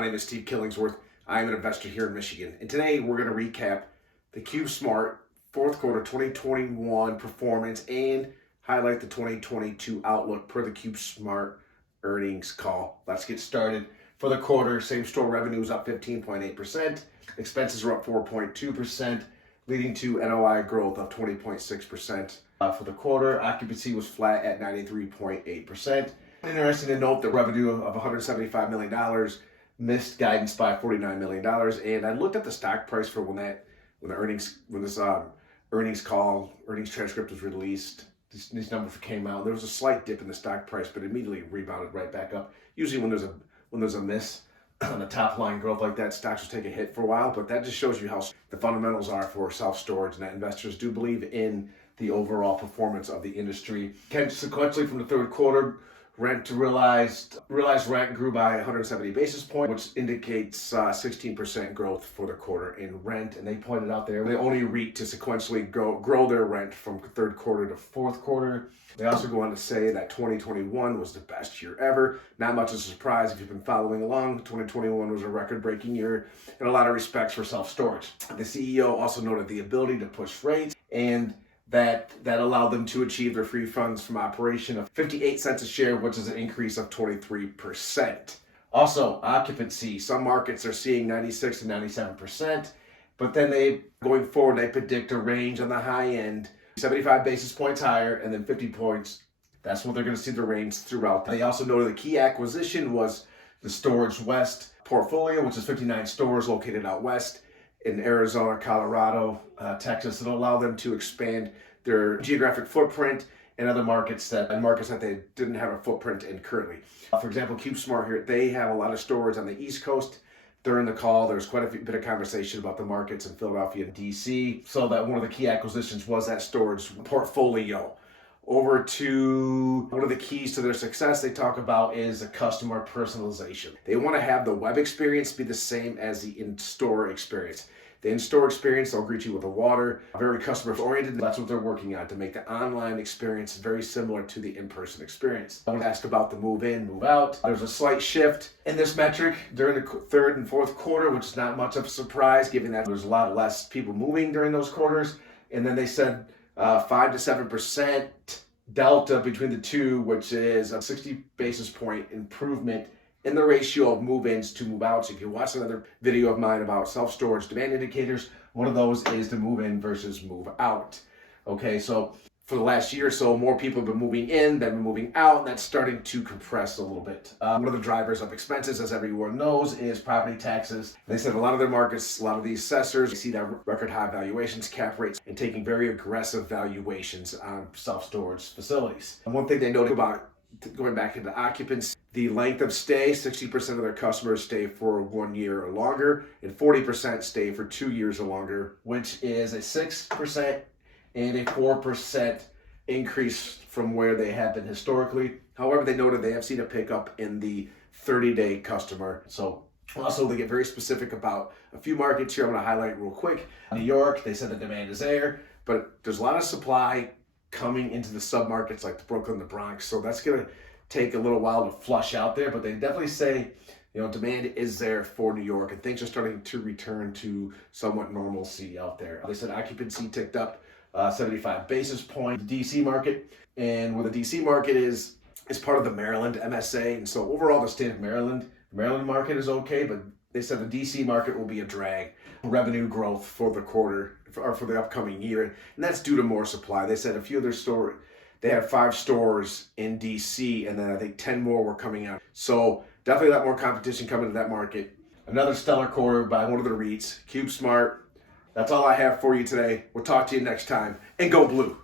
My name is Steve Killingsworth. I am an investor here in Michigan. And today we're going to recap the CubeSmart fourth quarter 2021 performance and highlight the 2022 outlook per the CubeSmart earnings call. Let's get started. For the quarter, same store revenue is up 15.8%. Expenses are up 4.2%, leading to NOI growth of 20.6%. For the quarter, occupancy was flat at 93.8%. Interesting to note that revenue of $175 million missed guidance by $49 million. And I looked at the stock price for when this earnings transcript was released. These numbers came out. There was a slight dip in the stock price, but immediately rebounded right back up. Usually when there's a miss on the top line growth like that, stocks will take a hit for a while, but that just shows you how the fundamentals are for self-storage, and that investors do believe in the overall performance of the industry. Sequentially from the third quarter, realized rent grew by 170 basis points, which indicates 16% growth for the quarter in rent. And they pointed out there, the only REIT to sequentially grow their rent from third quarter to fourth quarter. They also go on to say that 2021 was the best year ever. Not much of a surprise if you've been following along. 2021 was a record-breaking year in a lot of respects for self-storage. The CEO also noted the ability to push rates, and that allowed them to achieve their free funds from operation of 58 cents a share, which is an increase of 23%. Also, occupancy. Some markets are seeing 96 to 97%, but then going forward, they predict a range on the high end, 75 basis points higher, and then 50 points. That's what they're going to see the range throughout. They also noted the key acquisition was the Storage West portfolio, which is 59 stores located out west in Arizona, Colorado, Texas. It'll allow them to expand their geographic footprint in other markets that they didn't have a footprint in currently. For example, CubeSmart here, they have a lot of stores on the East Coast. During the call, there's quite a bit of conversation about the markets in Philadelphia and DC. So that one of the key acquisitions was that storage portfolio. Over to one of the keys to their success they talk about is the customer personalization. They want to have the web experience be the same as the in-store experience. The in-store experience, they'll greet you with a water, very customer-oriented. That's what they're working on, to make the online experience very similar to the in-person experience. I want to ask about the move-in, move-out. There's a slight shift in this metric during the third and fourth quarter, which is not much of a surprise, given that there's a lot less people moving during those quarters. And then they said 5 to 7% delta between the two, which is a 60 basis point improvement in the ratio of move-ins to move-outs. If you watch another video of mine about self-storage demand indicators, one of those is the move-in versus move-out. Okay, so for the last year or so, more people have been moving in than moving out, and that's starting to compress a little bit. One of the drivers of expenses, as everyone knows, is property taxes. They said a lot of their markets, a lot of these assessors see that record high valuations, cap rates, and taking very aggressive valuations on self-storage facilities. And one thing they noted about going back into occupancy, the length of stay, 60% of their customers stay for 1 year or longer, and 40% stay for 2 years or longer, which is a 6% and a 4% increase from where they have been historically. However, they noted they have seen a pickup in the 30-day customer. So also they get very specific about a few markets here I'm going to highlight real quick. New York, they said the demand is there, but there's a lot of supply coming into the submarkets like the Brooklyn, the Bronx. So that's going to take a little while to flush out there, but they definitely say, demand is there for New York, and things are starting to return to somewhat normalcy out there. They said occupancy ticked up 75 basis points. The DC market, and where the DC market is part of the Maryland MSA, and so overall the state of Maryland, the Maryland market is okay, but they said the DC market will be a drag. Revenue growth for the quarter, or for the upcoming year, and that's due to more supply. They said a few of their stores, they have 5 stores in DC, and then I think 10 more were coming out. So definitely a lot more competition coming to that market. Another stellar quarter by one of the REITs, CubeSmart. That's all I have for you today. We'll talk to you next time, and go blue.